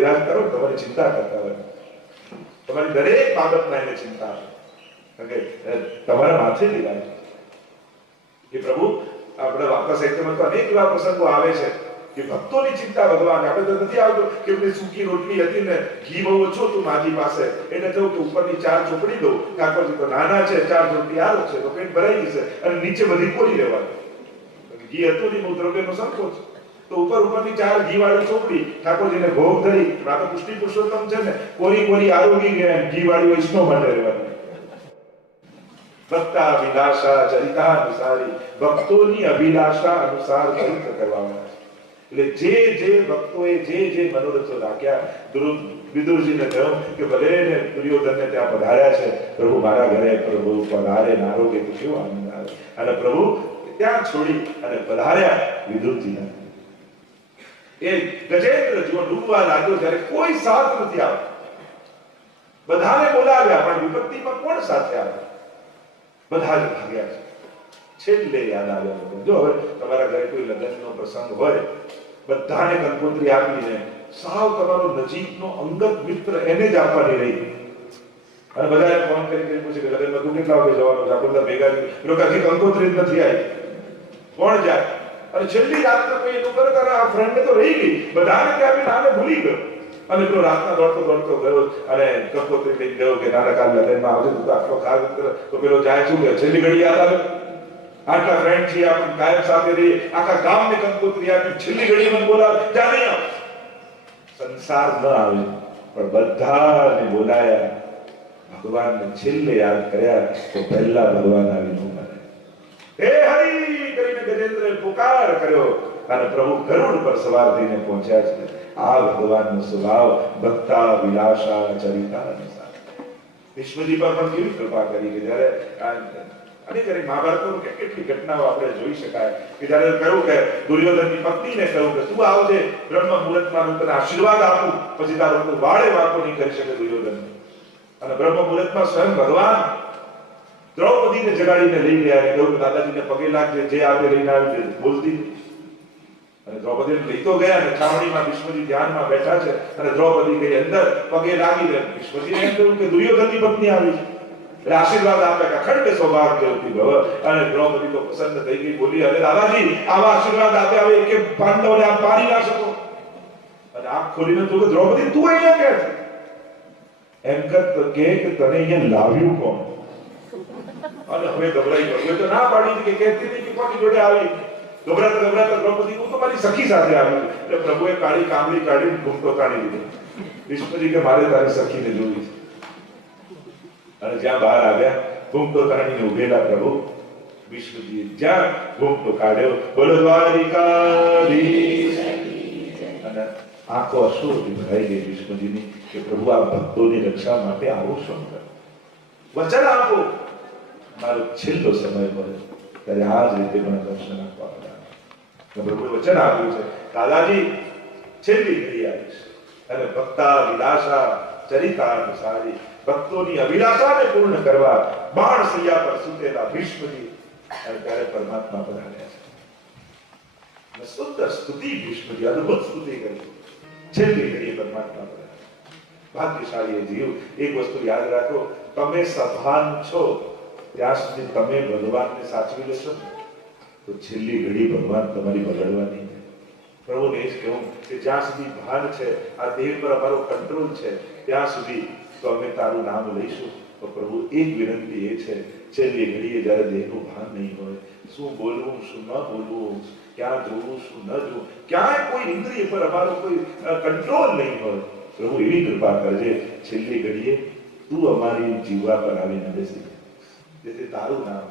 વિરાજ કરો, તમારી ચિંતા કરતા હોય, તમારી દરેક બાબતમાં એને ચિંતા છે, તમારા માથે વિરાજ. એ પ્રભુ આપણે વાર્તા સાહિત્યમાં તો અનેક એવા પ્રસંગો આવે છે કે ભક્તોની ચિંતા ભગવાન. આપણે તો નથી આવતો કે પેલી સૂકી રોટલી હતી ને ઘી બહુ ઓછો હતું માજી પાસે, એટલે કહ્યું કે ઉપરની 4 ચોપડી દો, ઠાકોરજી તો નાના છે, 4 રોટલી આરો છે તો પેટ ભરાઈ જશે, અને નીચે બધી કોરી રહેવાની. ઘી હતું નહીં, દ્રવ્યનો સંકોચ, તો ઉપરની 4 ઘી વાળી ચોપડી ઠાકોરજીને ભોગ ધરી. આ તો પુષ્ટિ પુરુષોત્તમ છે ને, કોરી કોરી આરોગી ગયા, ઘી વાળી વૈષ્ણવ માટે રહેવાની. ભક્તા અભિલાષા ચરિતાનુસારી, ભક્તોની અભિલાષા અનુસાર ચરિત્ર કરવામાં. એટલે જે ભક્તોએ જે મનોરથો રાખ્યા, વિદુરજીને કહ્યું કે ભલે ને દુર્યોધનને ત્યાં પધાર્યા છે, પ્રભુ મારા ઘરે પ્રભુ પધારે નારોગે તો કેવો આનંદ આવે. અને પ્રભુ ત્યાં છોડી અને પધાર્યા વિદુરજીને. એ ગજેન્દ્ર જો ડૂબવા લાગ્યો ત્યારે કોઈ સાથ નથી આવ્યો. બધાને બોલાવ્યા પણ વિપત્તિમાં કોણ સાથે આવે? બધા જ ભાગ્યા છે. છેલ્લે યાદ આવ્યા. જો હવે તમારા ઘરે કોઈ લગ્નનો પ્રસંગ હોય, બધાને કંકોત્રી આપીને સાવ તમારો નજીકનો અંગત મિત્ર એને જ આપવાની રહી, અને બધાએ ફોન કરી પૂછે કે લગ્નમાં તું કેટલા વાગે જવાનું છે? આપણે ભેગા લોકો કંકોત્રી જ નથી આવી, કોણ જાય? અને છેલ્લી રાત્રે કોઈ એનું કરે કે આ ફ્રેન્ડ તો રહી ગઈ, બધાને ત્યાં નામે ભૂલી ગયો, અને પેલો રાતના દોડતો ગયો અને કંકોત્રી લઈ ગયો કે નાના કાલ લગ્નમાં આવશે તું તો આટલો ખાસ. તો પેલો જાય શું કે છેલ્લી ઘડી યાદ આવે, આટલા ફ્રેન્ડ છીએ આપણે કાયમ સાથે રહીએ, આખા ગામને કંકોત્રી આપી, છેલ્લી ઘડી મને બોલાવે, જા નહીં આવ. સંસાર ન આવે પણ બધાને બોલાયા, ભગવાનને છેલ્લે યાદ કર્યા તો પહેલા ભગવાન આવી નો કરે. હે હરી કરીને ગજેન્દ્રએ પુકાર કર્યો અને પ્રભુ ગરુડ પર સવાર થઈને પહોંચ્યા છે. આ ભગવાનનો સ્વભાવ ભક્તા વિલાસા ચરિતા અનુસાર. વિષ્ણુજી પર પણ કેવી કૃપા કરી કે જ્યારે અને જ્યારે મહાભારતમાં કેટલી ઘટનાઓ આપણે જોઈ શકાય કે જ્યારે કહ્યું કે દુર્યોધનની પત્નીને કહ્યું કે તું આવજે બ્રહ્મ મુહૂર્તમાં હું તને આશીર્વાદ આપું, પછી તારો તું વાળે વાતો નહીં કરી શકે દુર્યોધન. અને બ્રહ્મ મુહૂર્તમાં સ્વયં ભગવાન દ્રૌપદીને જગાડીને લઈ ગયા અને કહ્યું કે દાદાજીને પગે લાગજે, જે આવે લઈને આવી બોલતી. અને દ્રૌપદીને લઈ તો ગયા અને છાવણીમાં વિષ્ણુજી ધ્યાનમાં બેઠા છે અને દ્રૌપદી ગઈ અંદર, પગે લાગી વિષ્ણુજીને એમ કહ્યું કે દુર્યોધનની પત્ની આવી છે, એટલે આશીર્વાદ આપે કે અખંડ સૌભાગ્યવતી ભવ. અને દ્રૌપદી તો પ્રસન્ન થઈ ગઈ, બોલી અરે દાદાજી આવા આશીર્વાદ આપ્યા હવે કે પાંડવોને આપ પાડી ના શકો. અને આંખ ખોલીને તો દ્રૌપદી તું અહીંયા કે છે? એમ કે તને અહીંયા લાવ્યું કોણ? અને હવે ગભરાઈ ગયો, તો ના પાડી કે કહેતી નહીં કે કોની જોડે આવી. ગભરાતા દ્રૌપદી હું તો મારી સખી સાથે આવી. એટલે પ્રભુએ કાળી કામલી કાઢી ઘૂમટો કાઢી દીધો. વિષ્ણુજી કે મારે તારી સખીને જોવી છે. અને જ્યાં બહાર આવ્યા ઘૂમટો કાઢીને ઉભેલા પ્રભુ વિષ્ણુજીએ જ્યાં ઘૂમટો કાઢ્યો, બોલો દ્વારિકાધીશ. અને આંખો અશ્રુથી ભરાઈ ગઈ વિષ્ણુજીની કે પ્રભુ આ ભક્તોની રક્ષા માટે આવો શું કરો, વચન આપો મારો છેલ્લો સમય મળે ત્યારે આ જ રીતે મને દર્શન આપવા. પ્રભુએ વચન આપ્યું છે દાદાજી છેલ્લી ઘડી આવીશ અને ભક્તા વિલાસા ચરિતા અનુસારી, ભક્તોની અભિલાષાને પૂર્ણ કરવા બાણ સૈયા પર સુતેલા ભીષ્મજી અને ત્યારે પરમાત્મા પધાર્યા છે. સુંદર સ્તુતિ ભીષ્મજી, અદભુત સ્તુતિ કરી. છેલ્લી ઘડીએ પરમાત્મા પધાર્યા. ભાગ્યશાળી જીવ, એક વસ્તુ યાદ રાખો, તમે સભાન છો ત્યાં સુધી તમે ભગવાનને સાચવી લેશો તો છેલ્લી ઘડી ભગવાન તમારી બગાડવાની. પ્રભુને એ જ કહું કે જ્યાં સુધી ભાન છે, આ દેહ પર અમારો કંટ્રોલ છે, ત્યાં સુધી તો અમે તારું નામ લઈશું. તો પ્રભુ એક વિનંતી એ છે, છેલ્લી ઘડીએ જ્યારે દેહનું ભાન નહીં હોય, શું બોલવું શું ન બોલવું, ક્યાં જોવું શું ન જોવું, ક્યાંય કોઈ ઇન્દ્રિય પર અમારો કોઈ કંટ્રોલ નહીં હોય, પ્રભુ એવી કૃપા કરજે છેલ્લી ઘડીએ તું અમારી જીવા પર આવીને બેસી જેથી તારું નામ.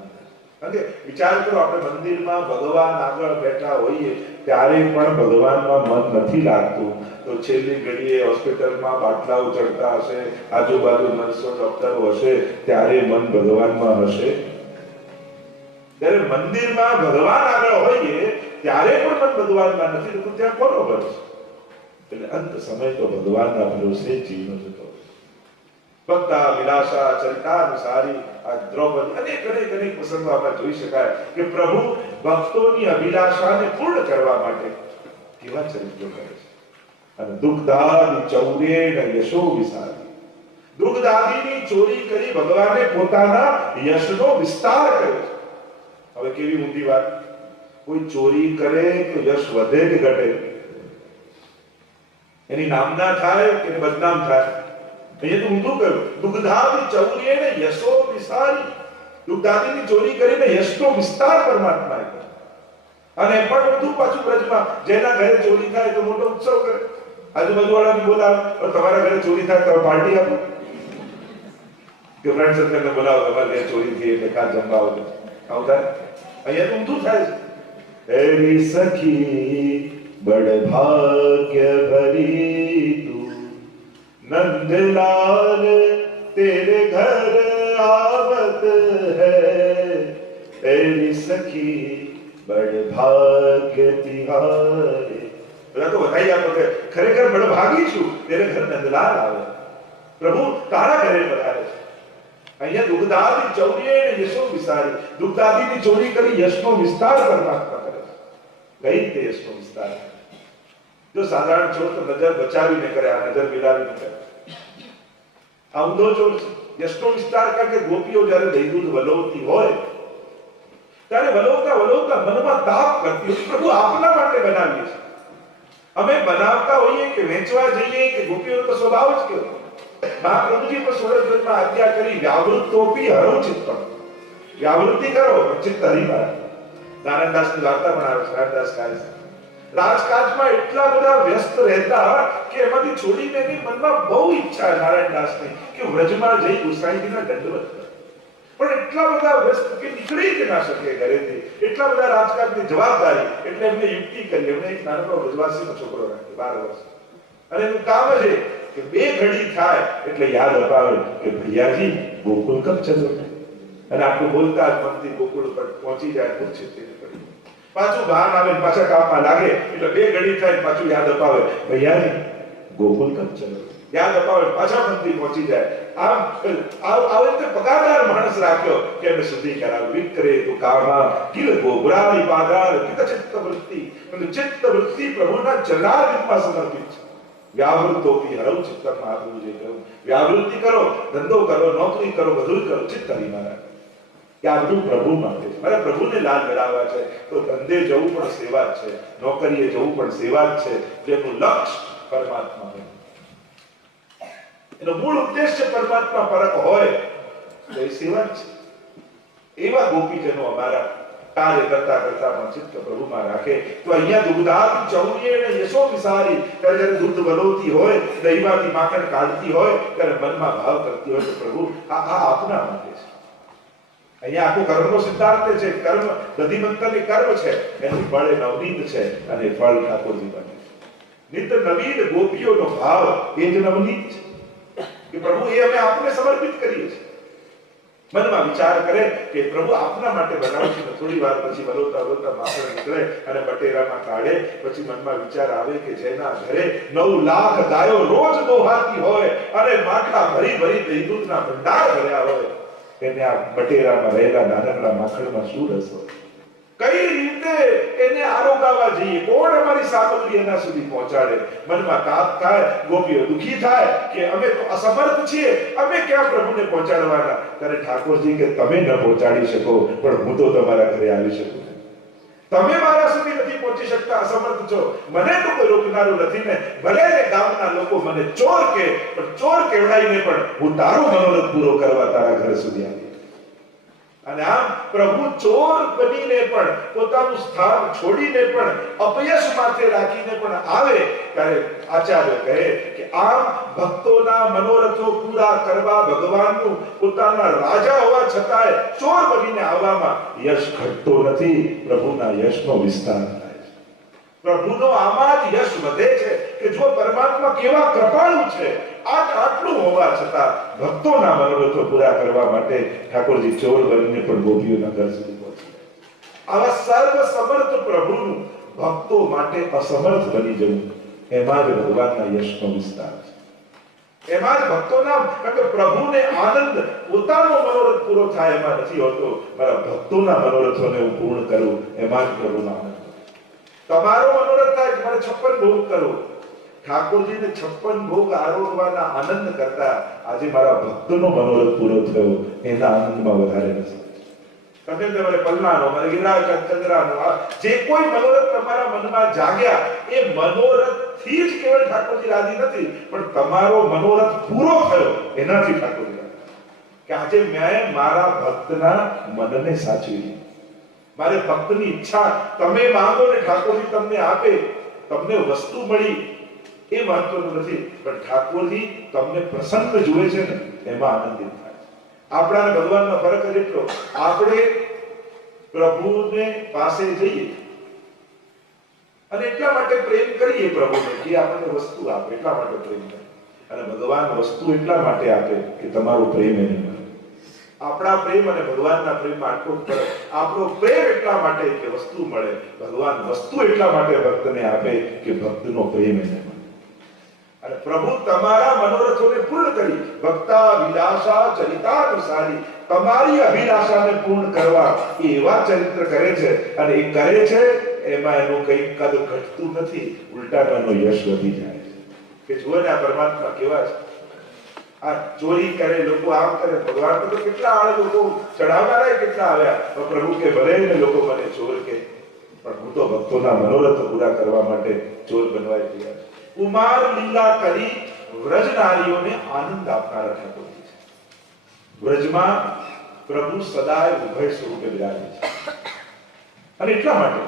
કારણ કે વિચાર કરો, આપણે મંદિરમાં ભગવાન આગળ બેઠા હોઈએ ત્યારે પણ ભગવાનમાં મન નથી લાગતું, તો છેલ્લી ઘડીએ હોસ્પિટલમાં બાટલાઓ ચડતા હશે, આજુબાજુ નર્સો ડોક્ટરો હશે, ત્યારે મન ભગવાનમાં હશે? જ્યારે મંદિરમાં ભગવાન આગળ હોઈએ ત્યારે પણ મન ભગવાનમાં નથી, તો ત્યાં કોનો ભરોસો? એટલે અંત સમય તો ભગવાનના ભરોસે જીવનો જતો. ભક્તા વિલાસા ચરિતાનુસારી આ દ્રૌપદી અનેક પ્રસંગો આપણે જોઈ શકાય કે પ્રભુ ભક્તોની અભિલાષાને પૂર્ણ કરવા માટે કેવા ચરિત્રો કરે છે. અને દુઃખદાદી ચૌરેણ યશો વિસારી. દુઃખદાદીની ચોરી કરી ભગવાને પોતાના યશનો વિસ્તાર કર્યો છે. હવે કેવી ઊંધી વાત, કોઈ ચોરી કરે તો યશ વધે કે ઘટે? એની નામના થાય કે બદનામ થાય? અહીંયા તો ઊંધું કહ્યું, દુઃખદાદી ચૌરેણ યશો વિસારી. દુઃખદાદીની ચોરી કરીને યશનો વિસ્તાર પરમાત્માએ કર્યો. અને પણ ઊંધું પાછું બ્રજમાં જેના ઘરે ચોરી થાય તો મોટો ઉત્સવ કરે, આજુબાજુ વાળાને બોલાવે, તમારા ઘરે ચોરી થાય તો પાર્ટી આપો કે ફ્રેન્ડ સર્કલને બોલાવો, તમારે ઘરે ચોરી થઈ એટલે કાં જમવા આવો. આવું થાય? અહીંયા તો ઊંધું થાય છે. એરી સખી બડ ભાગ્ય ભરી તું, નંદલાલ તેરે ઘર आवत है, तेरी सखी बड़ भाग्य तिहारे. બધા તો વધાઈ આપો કે ખરેખર બડ ભાગી છું, તેરે ઘર નંદલાલ આવે, પ્રભુ તારા ઘરે પધારે છે. અહીંયા દુઃખદાદી ચૌરેણ યશો વિસારી. દુઃખદાદીની ચોરી કરી યશનો વિસ્તાર પરમાત્મા કરે છે. કઈ રીતે યશનો વિસ્તાર? જો સાધારણ ચોર તો નજર બચાવીને કરે, આ નજર મિલાવીને કરે. આ ઊંધો ચોર છે. યશનો વિસ્તાર કારણ કે ગોપીઓ જ્યારે દહીં દૂધ વલોવતી હોય ત્યારે વલોવતા વલોવતા મનમાં તાપ કરતી હોય, પ્રભુ આપના માટે બનાવીએ છીએ. અમે બનાવતા હોઈએ કે વેચવા જઈએ કે ગોપીઓનો તો સ્વભાવ જ કેવો. મહાપ્રભુજી પર સોળસમાં આજ્ઞા કરી, વ્યાવૃત્તોપી હરો ચિત્તમ. વ્યાવૃત્તિ કરો પણ ચિત્ત હરીમાં. નારાયણદાસની વાર્તા પણ આવે છે, નારાયણદાસ કહે છે રાજકાજમાં એટલા બધા વ્યસ્ત રહેતા કે એમાંથી છોડીને એની મનમાં બહુ ઈચ્છા નારાયણદાસની કે વ્રજમાં જઈ ગુસાઈજીના દંડવત કરે, પણ એટલા બધા વ્યસ્ત કે નીકળી જ ના શકે ઘરેથી, એટલા બધા રાજકાજની જવાબદારી. એટલે એમને યુક્તિ કરી, એમને એક નાનકડો વ્રજવાસીનો છોકરો રાખ્યો 12 વર્ષ, અને એનું કામ જ કે 2 ઘડી થાય એટલે યાદ અપાવે કે ભૈયાજી ગોકુળ કબ ચલો, અને આપણું બોલતા જ મનથી ગોકુળ પર પહોંચી જાય. પૂછે પાછું ભાન આવે, પાછા કામમાં લાગે એટલે 2 ઘડી થાય પાછું યાદ અપાવે ભૈયાજી ગોકુળ કબ ચલો, યાદ અપાવે પાછા મનથી પહોંચી જાય. આમ આવી રીતે પગારદાર માણસ રાખ્યો કે એમને સુધી કરાવ. વિક્રે તો કામા કિલ ગોબરાની પાદાર કિત ચિત્ત વૃત્તિ, અને ચિત્ત વૃત્તિ પ્રભુના ચરણારવિંદમાં સમર્પિત છે. વ્યાવૃત્તોપી હરૌ ચિત્તમ. મહાપ્રભુજીએ કહ્યું વ્યાવૃત્તિ કરો, ધંધો કરો, નોકરી કરો, બધું કરો, ચિત્ત હરીમાં રાખો. આ બધું પ્રભુ માટે છે. મારે પ્રભુને લાલ લડાવવા છે તો ધંધે જવું પણ સેવા જ છે, નોકરીએ જવું પણ સેવા જ છે. જેનું લક્ષ્ય પરમાત્મા હોય, એનો મૂળ ઉદ્દેશ્ય પરમાત્મા પરક હોય તો એ સેવા જ છે. એવા ગોપીજનો અમારા કાર્ય કરતા કરતા પણ ચિત્ત પ્રભુમાં રાખે. તો અહીંયા દુગ્ધાદી ચૌરેણ યશો વિસારી. ત્યારે દૂધ વલોવતી હોય, દહીંમાંથી માખણ કાઢતી હોય, ત્યારે મનમાં ભાવ કરતી હોય તો પ્રભુ આ આપના માટે છે. અહીંયા આખો કર્મનો સિદ્ધાંત છે. કર્મ દધિમંતની કર્મ છે, એનું ફળ નવનીત છે, અને ફળ ઠાકોરજી બને છે. નિત્ય નવીન ગોપીઓનો ભાવ એ જ નવનીત છે કે પ્રભુ એ અમે આપને સમર્પિત કરીએ છીએ. મનમાં વિચાર કરે કે પ્રભુ આપના માટે બનાવું છું. થોડી વાર પછી વલોતા વલોતા માખણ નીકળે અને બટેરામાં કાઢે. પછી મનમાં વિચાર આવે કે જેના ઘરે 9 લાખ ગાયો રોજ દોહાતી હોય અને માટલા ભરી ભરી દહીં દૂધના ભંડાર ભર્યા હોય, એને આ બટેરામાં રહેલા નાનકડા માખણમાં શું રસ હોય? કઈ રીતે એને આરોગાવા જઈએ? કોણ અમારી સામગ્રી એના સુધી પહોંચાડે? મનમાં તાપ થાય, ગોપીઓ દુખી થાય કે અમે તો અસમર્થ છીએ, અમે ક્યાં પ્રભુને પહોંચાડવાના? ત્યારે ઠાકોરજી કે તમે ન પહોંચાડી શકો, પણ હું તો તમારા ઘરે આવી શકું. તમે મારા સુધી નથી પહોંચી શકતા, અસમર્થ છો, મને તો કોઈ રોકનારું નથી ને. ભલે ગામના લોકો મને ચોર કે, પણ ચોર કહેવડાઈને પણ હું તારો મનોરથ પૂરો કરવા તારા ઘર સુધી આવી. અને આમ પ્રભુ ચોર બનીને પણ પોતાનું સ્થાન છોડીને પણ અપયશ માથે રાખીને પણ આવે. ત્યારે આચાર્ય કહે કે આમ ભક્તોના મનોરથો પૂરા કરવા ભગવાનનું પોતાના રાજા હોવા છતાંય ચોર બનીને આવવામાં યશ ઘટતો નથી, પ્રભુના યશનો વિસ્તાર થાય છે. પ્રભુનો આમાં જ યશ વધે છે કે જો પરમાત્મા કેવા કૃપાળુ છે. આટલું હોવા છતાં ભક્તોના મનોરથો પૂરા કરવા માટે ઠાકોરજી ચોર બનીને પણ ગોપીઓના ઘર સુધી પહોંચે. આવા સર્વ સમર્થ પ્રભુનું ભક્તો માટે અસમર્થ બની જવું, એમાં જ ભગવાનના યશનો વિસ્તાર છે. એમાં જ ભક્તોના, કારણ કે પ્રભુને આનંદ પોતાનો મનોરથ પૂરો થાય એમાં નથી હોતો, મારા ભક્તોના મનોરથોને હું પૂર્ણ કરું એમાં જ પ્રભુનો આનંદ. તમારો મનોરથ થાય કે મારે 56 ભોગ કરો, ઠાકોરજીને 56 ભોગ આરોગવાના આનંદ કરતા આજે મારા ભક્તનો મનોરથ પૂરો થયો એના આનંદમાં વધારે નથી. તમે તમારે પલ્લાનો મને ગિરિરાજ ચંદ્રાનો જે કોઈ મનોરથ તમારા મનમાં જાગ્યા એ મનોરથથી જ કેવળ ઠાકોરજી રાજી નથી, પણ તમારો મનોરથ પૂરો થયો એનાથી ઠાકોરજી રાજી કે આજે મેં મારા ભક્તના મનને સાચવી. મારે ભક્તની ઈચ્છા તમે માંગો ને ઠાકોરજી તમને આપે, તમને વસ્તુ મળી એ મહત્વનું નથી, પણ ઠાકોરજી તમને પ્રસન્ન જુએ છે ને એમાં આનંદિત થાય. આપણા ભગવાનનો ફરક જ એટલો, આપણે પ્રભુને પાસે જઈએ અને એટલા માટે પ્રેમ કરીએ પ્રભુને કે આપણને વસ્તુ આપે, એટલા માટે પ્રેમ કરીએ, અને ભગવાન વસ્તુ એટલા માટે આપે કે તમારો પ્રેમ એને મળે. આપણા પ્રેમ અને ભગવાનના પ્રેમમાં આટલો ફરક. આપણો પ્રેમ એટલા માટે કે વસ્તુ મળે, ભગવાન વસ્તુ એટલા માટે ભક્તને આપે કે ભક્તનો પ્રેમ એને મળે. અને પ્રભુ તમારા મનોરથોને પૂર્ણ કરી ભક્તા વિલાસા ચરિતાનુસારી, તમારી અભિલાષાને પૂર્ણ કરવા એ એવા ચરિત્ર કરે છે, અને એ કરે છે એમાં એનું કંઈ કદ ઘટતું નથી, ઉલટાનો એનો યશ વધી જાય છે. કે જુઓ ને આ પરમાત્મા કેવા છે. આ ચોરી કરે લોકો, આમ કરે, ભગવાન તો કેટલા આળે લોકો ચડાવનારા કેટલા આવ્યા, તો પ્રભુ કે ભલે ને લોકો મને ચોર કે, પણ હું તો ભક્તોના મનોરથ પૂરા કરવા માટે ચોર બનવાય ગયા. કુમાર લીલા કરી વ્રજ નારીઓને આનંદ આપનારા ઠાકોરજી છે. વ્રજમાં પ્રભુ સદાય ઉભય સ્વરૂપે બિરાજે છે. અને એટલા માટે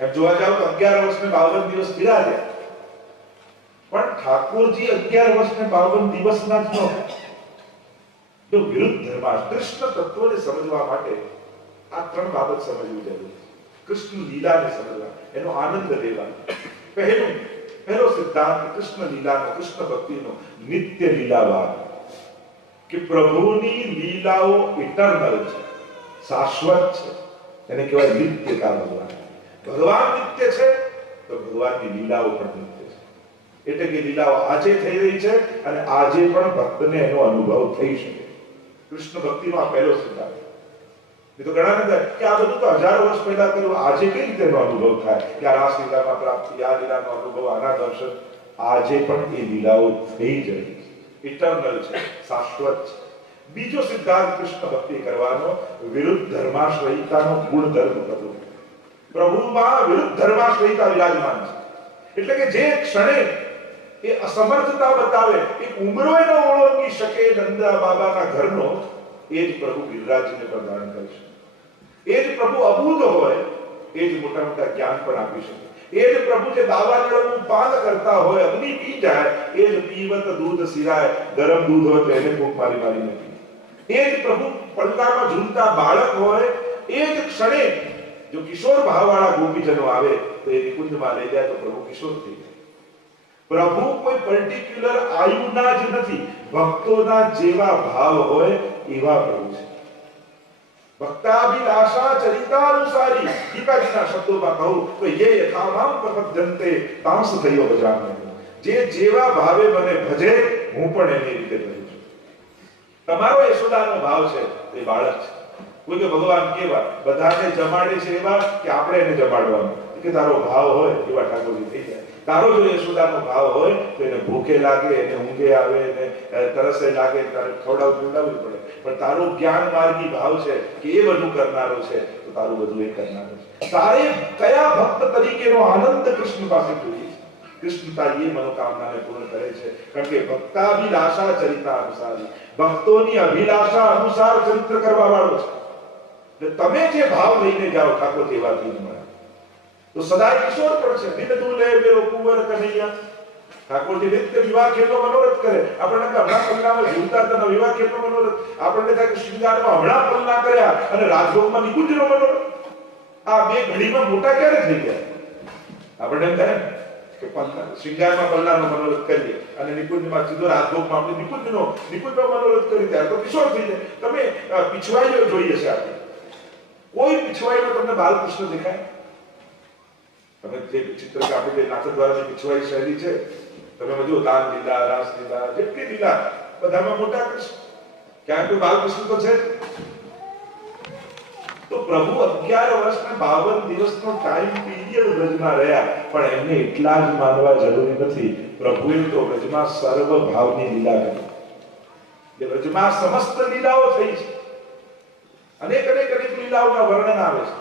એમ જોવા જાવ તો 11 વર્ષ ને 52 દિવસ બિરાજ્યા, પણ ઠાકોરજી 11 વર્ષ ને 52 દિવસના જ ન તો વિરુદ્ધ ધર્મ કૃષ્ણ તત્વને સમજવા માટે આ 3 બાબત સમજવી જરૂરી છે. કૃષ્ણ લીલાને સમજવા, એનો આનંદ લેવા. પહેલો સિદ્ધાંત કૃષ્ણ લીલાનો, કૃષ્ણ ભક્તિનો નિત્ય લીલાવાદ, કે પ્રભુની લીલાઓ ઇટર્નલ છે, શાશ્વત છે, એને કહેવાય નિત્યતા. ભગવાન નિત્ય છે તો ભગવાનની લીલાઓ પણ નિત્ય છે. એટલે કે લીલાઓ આજે થઈ રહી છે અને આજે પણ ભક્તને એનો અનુભવ થઈ શકે. કૃષ્ણ ભક્તિનો આ પહેલો સિદ્ધાંત. એ તો ઘણા ને કે આ બધું તો હજારો વર્ષ પહેલા કર્યું, આજે કઈ રીતે એનો અનુભવ થાય કે આ રાસ લીલામાં પ્રાપ્તિ, આ લીલાનો અનુભવ, આના દર્શન. આજે પણ એ લીલાઓ થઈ જ રહી છે, ઇટર્નલ છે, શાશ્વત છે. બીજો સિદ્ધાંત કૃષ્ણ ભક્તિ કરવાનો વિરુદ્ધ ધર્માશ્રયિતાનો ગુણધર્મ પ્રભુ. પ્રભુમાં વિરુદ્ધ ધર્માશ્રયિતા વિરાજમાન છે. એટલે કે જે ક્ષણે એ અસમર્થતા બતાવે, એક ઉમરો ન ઓળંગી શકે નંદા બાબાના ઘરનો, એ જ પ્રભુ ગિરિરાજને પ્રદાન કરી શકે. એ જ પ્રભુ અબૂધ હોય, એ જ મોટા મોટા જ્ઞાન પણ આપી શકે. એ જ પ્રભુ જે દાવાનળનું પાન કરતા હોય, અગ્નિ પી જાય, એ જ પીવત દૂધ સિરાય, ગરમ દૂધ હોય તો એને ફૂંક મારી મારીને પીએ. એ જ પ્રભુ પડદામાં ઝૂલતા બાળક હોય, એ જ ક્ષણે જો કિશોર ભાવવાળા ગોપીજનો આવે તો એ નિકુંજમાં લઈ જાય તો પ્રભુ કિશોર થઈ જાય. પ્રભુ કોઈ પર્ટિક્યુલર આયુના જ નથી, ભક્તોના જેવા ભાવ હોય એવા પ્રભુ છે. ભક્તાભિલાષા ચરિતાનુસારી, ગીતાજીના શબ્દોમાં કહું તો યે યથામામ પ્રપદ્યન્તે તાંસ થયો ભજામ્ય. જે જેવા ભાવે મને ભજે હું પણ એની રીતે ભજું છું. તમારો યશોદાનો ભાવ છે એ બાળક છે. કોઈ કે ભગવાન કેવા, બધાને જમાડે છે એવા કે આપણે એને જમાડવાનું, કે તારો ભાવ હોય એવા ઠાકોરજી થઈ જાય. તારો જો યશોદાનો ભાવ હોય તો એને ભૂખે લાગે, એને ઊંઘે આવે, એને તરસે લાગે, તારે ખવડાવવું પડે. પણ તારો જ્ઞાન માર્ગી ભાવ છે કે એ બધું કરનારો છે, તો તારું બધું એ કરનારો છે. તારે કયા ભક્ત તરીકેનો આનંદ કૃષ્ણ પાસે જોઈએ છે. કૃષ્ણતા એ મનોકામનાને પૂર્ણ કરે છે, કારણ કે ભક્તાભિલાષા ચરિતા અનુસારી, ભક્તોની અભિલાષા અનુસાર ચરિત્ર કરવા વાળો છે. તમે જે ભાવ લઈને જાઓ ઠાકોર તેવા દિન મળે. તો સદાય કિશોર પણ છે. દિન દુલે મેરો કુંવર કનૈયા. ઠાકોરજી નિત્ય વિવાહ ખેલનો મનોરથ કરે. આપણને હમણાં પલ્લામાં ઝૂલતા હતા વિવાહ ખેલનો મનોરથ. આપણને થાય કે શૃંગારમાં હમણાં પલ્લા કર્યા અને રાજભોગમાં નિકુંજનો મનોરથ. આ બે ઘડીમાં મોટા ક્યારે થઈ ગયા? આપણને એમ થાય કે શૃંગારમાં પલ્લાનો મનોરથ કરીએ અને નિકુંજમાં સીધો રાજભોગમાં આપણે નિકુંજનો મનોરથ કરી ત્યારે તો કિશોર થઈ જાય. તમે પીછવાઈઓ જોઈએ છે આપણે. કોઈ પીછવાઈમાં તમને બાલકૃષ્ણ દેખાય? તમે જે ચિત્ર કાપી જે નાથદ્વારાની પીછવાઈ શૈલી છે, તમે બધું દાન લીલા, રાસ લીલા, જેટલી લીલા બધામાં મોટા કૃષ્ણ. ક્યાં કોઈ બાલકૃષ્ણ તો છે. તો તો પ્રભુ 11 વર્ષ ને 52 દિવસનો ટાઈમ પીરિયડ વ્રજમાં રહ્યા, પણ એમને એટલા જ માનવા જરૂરી નથી. પ્રભુએ તો વ્રજમાં સર્વ ભાવની લીલા કરી. એ વ્રજમાં સમસ્ત લીલાઓ થઈ છે. અનેક લીલાઓના વર્ણન આવે છે.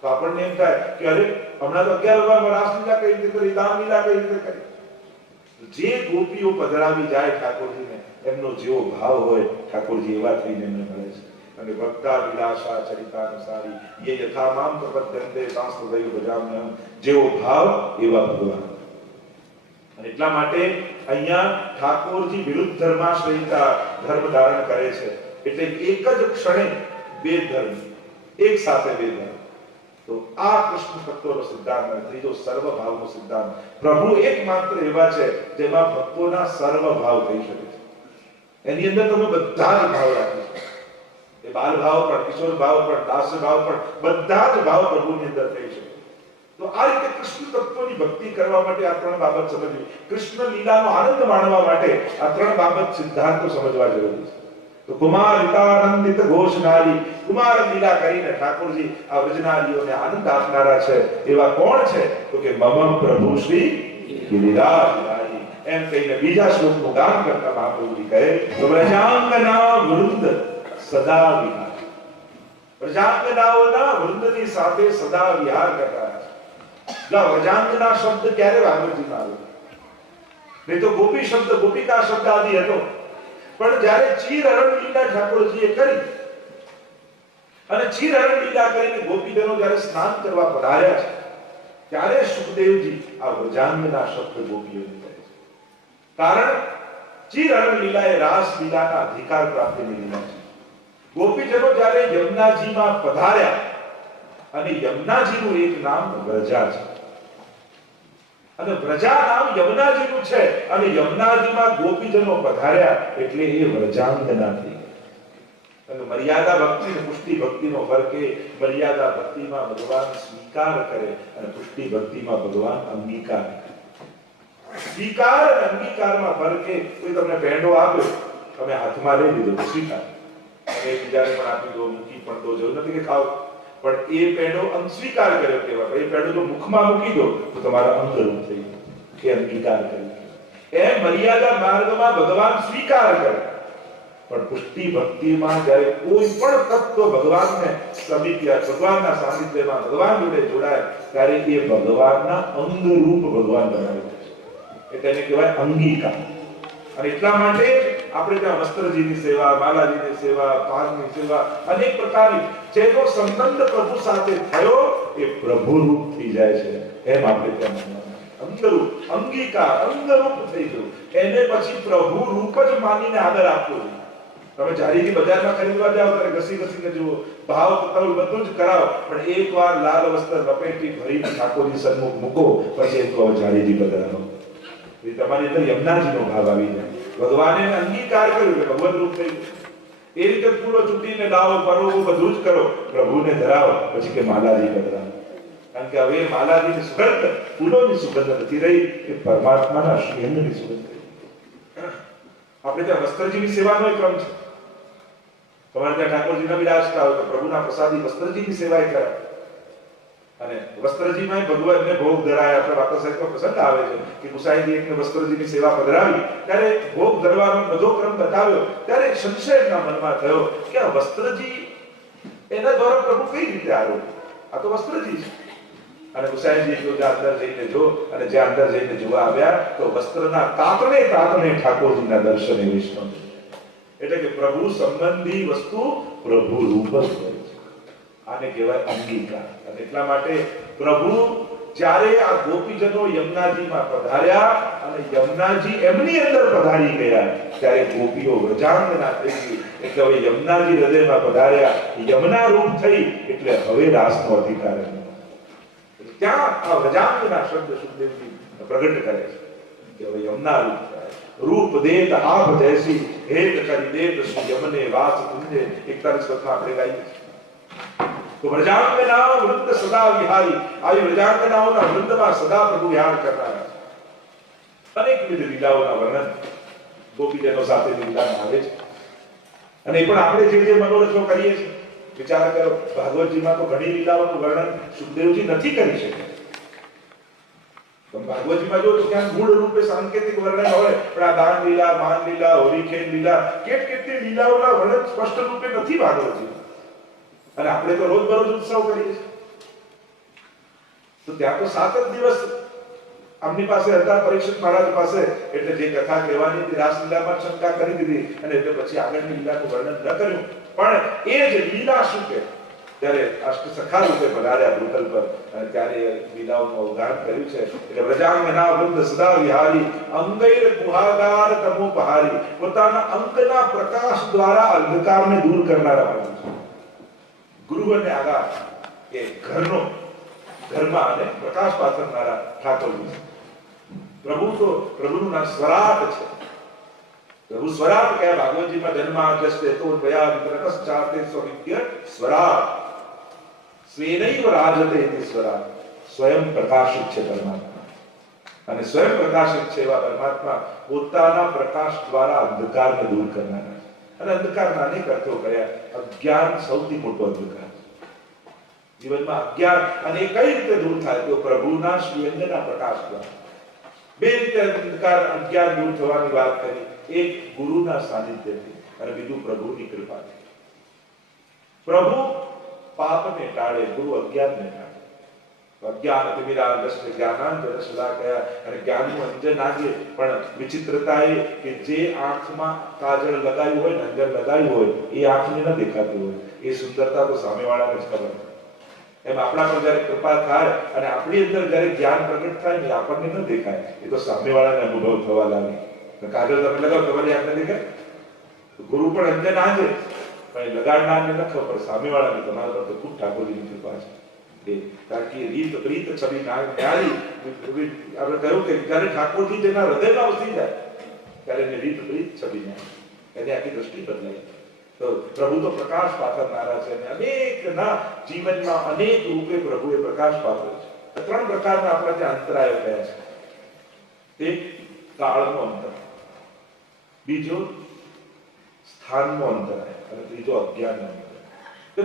તો આપણને એમ થાય કે અરે હમણાં તો 11 રાસ લીલા કઈ રીતે કરી, દાન લીલા કઈ રીતે કરી. જે ગોપીઓ પધરાવી જાય ઠાકોરજીને, એમનો જેવો ભાવ હોય ઠાકોરજી એવા થઈને એમને મળે છે. અને ભક્તા વિલાસા ચરિતાનુસારી યે યથા મામ પ્રપદ્યન્તે સાંસ્તદૈવ ભજામ્યહમ, જેવો ભાવ એવા ભગવાન. અને એટલા માટે અહીંયા ઠાકોરજી વિરુદ્ધ ધર્માશ્રયિતા ધર્મ ધારણ કરે છે. એટલે એક જ ક્ષણે બે ધર્મ, એક સાથે બે ધર્મ. તો આ કૃષ્ણ તત્વનો સિદ્ધાંત અને ત્રીજો સર્વ ભાવનો સિદ્ધાંત. પ્રભુ એકમાત્ર એવા છે જેમાં ભક્તોના સર્વ ભાવ થઈ શકે છે. એની અંદર તમે બધા જ ભાવ રાખી શકો. એ બાલ ભાવ પણ, કિશોર ભાવ પણ, દાસ ભાવ પણ, બધા જ ભાવ પ્રભુની અંદર થઈ શકે. તો આ રીતે કૃષ્ણ તત્વની ભક્તિ કરવા માટે આ ત્રણ બાબત સમજવી, કૃષ્ણ લીલાનો આનંદ માણવા માટે આ ત્રણ બાબત સિદ્ધાંતો સમજવા જરૂરી છે. તો કુમાર વિતાનંદિત ઘોષનારી, કુમાર લીલા કરીને ઠાકોરજી આ વ્રજનારીઓને આનંદ આપનારા છે. એવા કોણ છે? તો કે મમ પ્રભુ શ્રી ગિરિરાજ બિહારી. એમ કહીને બીજા શ્લોકનું ગાન કરતા મહાપ્રભુજી કહે તો વ્રજાંગના વૃંદ સદા વિહાર. વ્રજાંગનાઓના વૃંદની સાથે સદા વિહાર કરતા છે. વ્રજાંગના શબ્દ ક્યારે વાગડજીમાં આવ્યો? નહીં તો ગોપી શબ્દ, ગોપિકા શબ્દ આદિ હતો. પણ જ્યારે ચીરહરણ લીલા ઠાકોરજીએ કરી અને ચીરહરણ લીલા કરીને ગોપીજનો જ્યારે સ્નાન કરવા પધાર્યા છે, ત્યારે સુખદેવજી આ વ્રજાંગના શબ્દ ગોપીઓને કહે છે. કારણ ચીરહરણ લીલા એ રાસ લીલાના અધિકાર પ્રાપ્તિની લીલા છે. ગોપીજનો જ્યારે યમુનાજીમાં પધાર્યા, અને યમુનાજીનું એક નામ વ્રજા છે, અને વ્રજા નામ યમુનાજીનું છે, અને યમુનાજીમાં ગોપીજનો પધાર્યા એટલે એ વ્રજાંગના થઈ ગયા. અને મર્યાદા ભક્તિ અને પુષ્ટિ ભક્તિનો ફરક એ મર્યાદા ભક્તિમાં ભગવાન સ્વીકાર કરે અને પુષ્ટિ ભક્તિમાં ભગવાન અંગીકાર કરે. સ્વીકાર અને અંગીકારમાં ફરક એ કોઈ તમને પેંડો આપ્યો, તમે હાથમાં લઈ લીધો તો સ્વીકાર, અને બીજાને પણ આપી દો, મૂકી પણ દો, જરૂર નથી કે ખાઓ, પણ એ પેડો અસ્વીકાર કર્યો કહેવાય. એ પેડો જો મુખમાં મૂકી દો તો તમારા અંગરૂપ થઈ ગયું, એ અંગીકાર કર્યો. એ મર્યાદા માર્ગમાં ભગવાન સ્વીકાર કરે, પણ પુષ્ટિ ભક્તિમાં જ્યારે કોઈ પણ તત્વ ભગવાનને સમીપ્યા, ભગવાનના સાનિધ્યમાં ભગવાન જોડે જોડાય, ત્યારે એ ભગવાનના અંગરૂપ ભગવાન બનાવે છે. એ તેને કહેવાય અંગીકાર. અને એટલા માટે આપણે ત્યાં વસ્ત્રજીની સેવા, માલાજીની સેવા, પાનની સેવા, અનેક પ્રકારની જેનો સંબંધ પ્રભુ સાથે થયો એ પ્રભુ રૂપ થઈ જાય છે. એમ આપણે ત્યાં અંગરૂપ, અંગીકાર, અંગરૂપ થઈ ગયું. એને પછી પ્રભુ રૂપ જ માનીને આદર આપવો જોઈએ. તમે જારીથી બજારમાં ખરીદવા જાઓ ત્યારે ઘસી ઘસીને જુઓ, ભાવ તમે બધું જ કરાવો, પણ એકવાર લાલ વસ્ત્ર લપેટી ભરીને ઠાકોરજી સન્મુખ મૂકો, પછી એક કહો જારીથી પધરાવો. તમારી અંદર યમુનાજીનો ભાવ આવી જાય. ભગવાને અંગીકાર કર્યો એટલે ભગવાન રૂપ થઈ ગયું. એ રીતે ફૂલો ચૂંટીને લાવો, પરોવો, બધું જ કરો, પ્રભુને ધરાવો, પછી કે માલાજી પધરાવો. કારણ કે હવે માલાજીની સુગંધ ફૂલોની સુગંધ નથી રહી, એ પરમાત્માના શ્રીઅંગની સુગંધ રહી. આપણે ત્યાં વસ્ત્રજીની સેવાનો એક ક્રમ છે. તમારે ત્યાં ઠાકોરજીના બિરાજતા હોય તો પ્રભુના પ્રસાદી વસ્ત્રજીની સેવાય કરે. અને વસ્ત્રજીમાં ભગવાનને ભોગ ધરાય. આપણે વાર્તા સાહિત્યમાં પ્રસંગ આવે છે કે ગુસાઈજી એકને વસ્ત્રજીની સેવા પધરાવી, ત્યારે ભોગ ધરવાનો બધો ક્રમ બતાવ્યો, ત્યારે શમશેરના મનમાં થયો કે આ વસ્ત્રજી એના દ્વારા પ્રભુ કઈ રીતે આવ્યો? આ તો વસ્ત્રજી છે. અને ગુસાઈજી જો અંદર જઈને જો, અને જે અંદર જઈને જોવા આવ્યા તો વસ્ત્રના તાતણે ઠાકોરજીના દર્શને વિષ્ણુ. એટલે કે પ્રભુ સંબંધી વસ્તુ પ્રભુ રૂપ જ હોય છે. આને કહેવાય અંગીકાર. અને એટલા માટે પ્રભુ જ્યારે આ ગોપીજનો યમુનાજીમાં પધાર્યા અને યમુનાજી એમની અંદર પધારી ગયા, ત્યારે ગોપીઓ વ્રજાંગના થઈ ગઈ. એટલે હવે યમુનાજી હૃદયમાં પધાર્યા, યમુના રૂપ થઈ, એટલે હવે રાસનો અધિકાર એમનો. ત્યાં આ વ્રજાંગના શબ્દ સુખદેવજી પ્રગટ કરે છે કે હવે યમુના રૂપ થાય. રૂપ દેત આપ જૈસી હેત કરી દેત શ્રી યમને વાસ કુંજે. 41 શ્લોકમાં આપણે ગાઈએ છીએ. તો વ્રજાંગના વૃંદ સદા વિહારી, આવી વ્રજાંગનાઓના વૃંદમાં સદા પ્રભુ વિહાર કરનારા. અનેકવિધ લીલાઓના વર્ણન ગોપીજનો સાથે લીલામાં આવે છે. અને એ પણ આપણે જે મનોરથો કરીએ છીએ વિચાર કરો, ભાગવતજીમાં તો ઘણી લીલાઓનું વર્ણન સુખદેવજી નથી કરી શક્યા. ભાગવતજીમાં જો તો ક્યાંક મૂળ રૂપે સાંકેતિક વર્ણન હોય, પણ આ દાન લીલા, માન લીલા, હોરીખેન લીલા, કેટલી લીલાઓના વર્ણન સ્પષ્ટ રૂપે નથી ભાગવતજીમાં. અને આપણે તો રોજબરોજ ઉત્સવ કરીએ છીએ. તો ત્યાં તો 7 જ દિવસ આમની પાસે હતા, પરીક્ષિત મહારાજ પાસે. એટલે જે કથા કહેવાની હતી રાસલીલામાં શંકા કરી દીધી, અને એટલે પછી આગળની લીલાનું વર્ણન ન કર્યું. પણ એ જ લીલા શું કે ત્યારે અષ્ટસખા રૂપે પધાર્યા ભૂતલ પર, અને ત્યારે લીલાઓનું અવગાહન કર્યું છે. એટલે વ્રજાંગના વૃંદ સદા વિહારી, અંગૈર ગુહાગાર તમો પહારી. પોતાના અંગના પ્રકાશ દ્વારા અંધકારને દૂર કરનારા પ્રભુ છે. ગુરુ અને આગાર એ ઘરમાં અને પ્રકાશ પાથરનારા ઠાકોરજી છે. પ્રભુ તો પ્રભુનું નામ સ્વરાટ છે. પ્રભુ સ્વરાટ કયા ભાગવતજીમાં જન્માદ્યસ્તે તો ભયા વિતરકશ્ચાતે સ્વવિદ્ય સ્વરાટ સ્વેનૈવ રાજતે ઇતિ સ્વરાટ. સ્વયં પ્રકાશિત છે પરમાત્મા, અને સ્વયં પ્રકાશિત છે એવા પરમાત્મા પોતાના પ્રકાશ દ્વારા અંધકારને દૂર કરનારા. અને અંધકારના અનેક અર્થો કર્યા. અજ્ઞાન સૌથી મોટો અંધકાર જીવનમાં. અજ્ઞાન અને કઈ રીતે દૂર થાય તો પ્રભુના શ્રીઅંગના પ્રકાશ દ્વારા. બે રીતે અંધકાર અજ્ઞાન દૂર થવાની વાત કરી. એક ગુરુના સાનિધ્યથી, અને બીજું પ્રભુની કૃપાથી. પ્રભુ પાપને ટાળે, ગુરુ અજ્ઞાનને ટાળે. અજ્ઞાન તિમિરા દ્રષ્ટિ જ્ઞાનાંજન શલાકયા. અને જ્ઞાનનું અંજન આગે, પણ વિચિત્રતા એ કે જે આંખમાં કાજળ લગાવ્યું હોય ને, અંજન લગાવ્યું હોય, એ આંખને ન દેખાતી હોય. એ સુંદરતા તો સામેવાળાને જ ખબર. એમ આપણા પર જ્યારે કૃપા થાય અને આપણી અંદર જ્યારે જ્ઞાન પ્રગટ થાય ને, આપણને ન દેખાય, એ તો સામેવાળાને અનુભવ થવા લાગે. કાજળ તમે લગાવો, તમારી આંખને દેખાય? ગુરુ પણ અંજન આગે, પણ લગાડનારને ન ખબર, પણ સામેવાળાને તમારા પર તો ખૂબ ઠાકોરજીની કૃપા છે. તાકી રીત પ્રીત છબી ન્યારી. આપણે કહ્યું કે જ્યારે ઠાકોરજી જેના હૃદયમાં વસી જાય, ત્યારે એને રીત પ્રીત છબી ન્યારી, એને આખી દ્રષ્ટિ બદલાય. તો પ્રભુ તો પ્રકાશ પાથરનારા છે, અને અનેકના જીવનમાં અનેક રૂપે પ્રભુએ પ્રકાશ પાથર્યો છે. 3 પ્રકારના આપણા ત્યાં અંતરાયો કયા છે. એક કાળનો અંતરાય, બીજો સ્થાનનો અંતરાય, અને ત્રીજો અજ્ઞાનનો અંતરાય. તો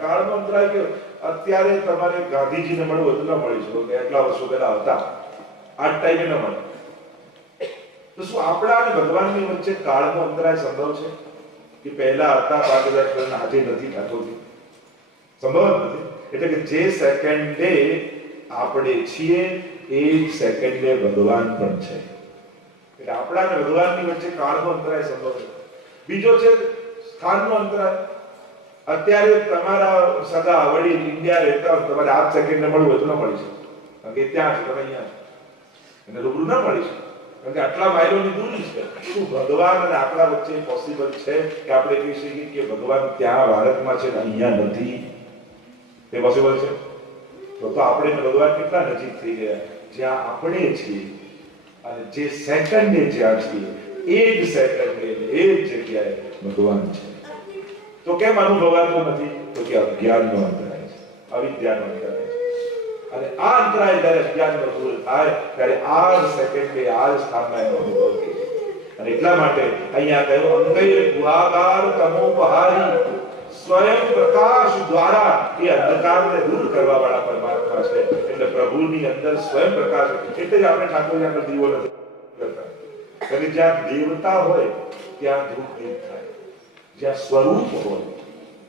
કાળનો અંતરાય કે અત્યારે તમારે ગાંધીજીને મળવું તો ન મળી શકો, કે એટલા વર્ષો પહેલા હતા, આ ટાઈમે ન મળે. તો શું આપણા અને ભગવાનની વચ્ચે કાળનો અંતરાય સંભવ છે? કે પહેલા હતા 5000 પહેલા, આજે નથી ઠાકોરજી? સંભવ નથી. એટલે કે જે સેકન્ડે આપણે છીએ એ જ સેકન્ડે ભગવાન પણ છે. એટલે આપણા અને ભગવાનની વચ્ચે કાળનો અંતરાય સંભવ છે. બીજો છે સ્થાનનો અંતરાય. અત્યારે તમારા સગા વડીલ ઇન્ડિયા રહેતા હોય, તમારે આ સેકન્ડે મળવું હોય તો ન મળી શકે, કારણ કે ત્યાં છે, તમે અહીંયા છો, એને રૂબરૂ ન મળી શકે, કારણ કે આટલા માઇલોની દૂરી છે. શું ભગવાન અને આપણા વચ્ચે પોસિબલ છે કે આપણે કહી શકીએ કે ભગવાન ત્યાં ભારતમાં છે ને અહીંયા નથી? એ પોસિબલ છે? તો આપણે ભગવાન કેટલા નજીક થઈ ગયા, જ્યાં આપણે છીએ અને જે સેકન્ડે જ્યાં છીએ એ જ સેકન્ડે એ જ જગ્યાએ ભગવાન છે. તો કેમ અનુભવાતું નથી? તો કે અજ્ઞાનનો અંતરાય છે, અવિદ્યાનો અંતરાય છે. અને આ અંતરાય જ્યારે અજ્ઞાનનો દૂર થાય, ત્યારે આ જ સેકન્ડે આ જ સ્થાનમાં એનો અનુભવ થઈ જાય. અને એટલા માટે અહીંયા કહ્યું અંગૈર ગુહાગાર તમોપહારી. સ્વયં પ્રકાશ દ્વારા એ અંધકારને દૂર કરવા વાળા પરમાત્મા છે. એટલે પ્રભુની અંદર સ્વયં પ્રકાશ. એટલે જ આપણે ઠાકોરજી આગળ દીવો નથી કરતા, કારણ કે જ્યાં દેવતા હોય ત્યાં ધૂપ દીપ થાય, જ્યાં સ્વરૂપ હોય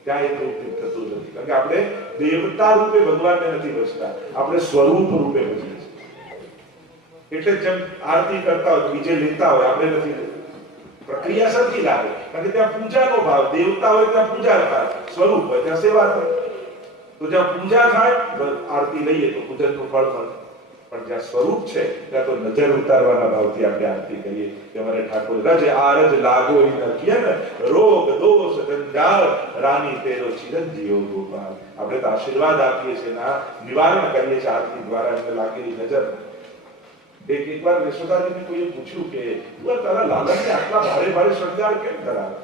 ત્યાં એ ધૂપ દીપ થતું નથી. કારણ કે આપણે દેવતા રૂપે ભગવાનને નથી ભજતા, આપણે સ્વરૂપ રૂપે ભજીએ છીએ. એટલે જેમ આરતી કરતા હોય, બીજે લેતા હોય, આપણે નથી લેતા. પ્રક્રિયા સરખી લાગે, કારણ કે ત્યાં પૂજાનો ભાવ. દેવતા હોય ત્યાં પૂજા થાય, સ્વરૂપ હોય ત્યાં સેવા થાય. તો જ્યાં પૂજા થાય આરતી લઈએ તો પૂજનનું ફળ મળે, પણ જ્યાં સ્વરૂપ છે ત્યાં તો નજર ઉતારવાના ભાવથી આપણે આરતી કરીએ કે અમારે ઠાકોર રજ આરજ લાગો ઈ નખિયન રોગ દોષ જંજાળ રાની તેરો ચિરંજીવ ગોપાલ. આપણે તો આશીર્વાદ આપીએ છીએ, ના નિવારણ કરીએ છીએ આરતી દ્વારા એમને લાગેલી નજર. એકવાર યશોદાજીને કોઈએ પૂછ્યું કે તું તારા લાલનને આટલા ભારે ભારે શણગાર કેમ કરાવે?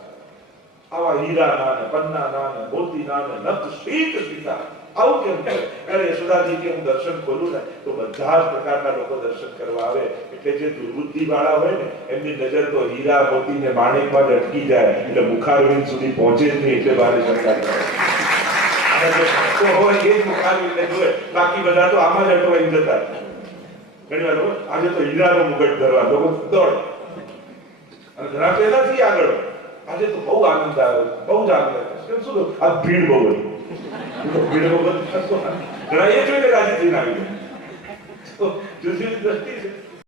આવા હીરાના ને પન્નાના ને મોતીના ને નત શ્વેત સીતા આવું કેમ કરે? અરે યશોદાજી કે હું દર્શન ખોલું ને તો બધા જ પ્રકારના લોકો દર્શન કરવા આવે, એટલે જે દુર્બુદ્ધિ વાળા હોય ને એમની નજર તો હીરા મોતી ને માણેકમાં જ અટકી જાય, એટલે મુખારવિંદ સુધી પહોંચે જ નહીં, એટલે બારે શંકા કરે. અને જે ભક્તો હોય એ જ મુખારવિંદને જોવે, બાકી બધા તો આમાં જ અટવાઈ જતા. ઘણી વાર આજે તો હીરાનો મુગટ ધરવા લોકો દોડે અને ઘણા પહેલાથી આગળ હોય. આજે તો બહુ આનંદ આવ્યો, બહુ જ આનંદ આવ્યો. કેમ શું આ ભીડ બહુ હતી, ભીડ બહુ ઘણા એ જોઈને રાજી થઈને આવી. તો જુદી જુદી દ્રષ્ટિ છે.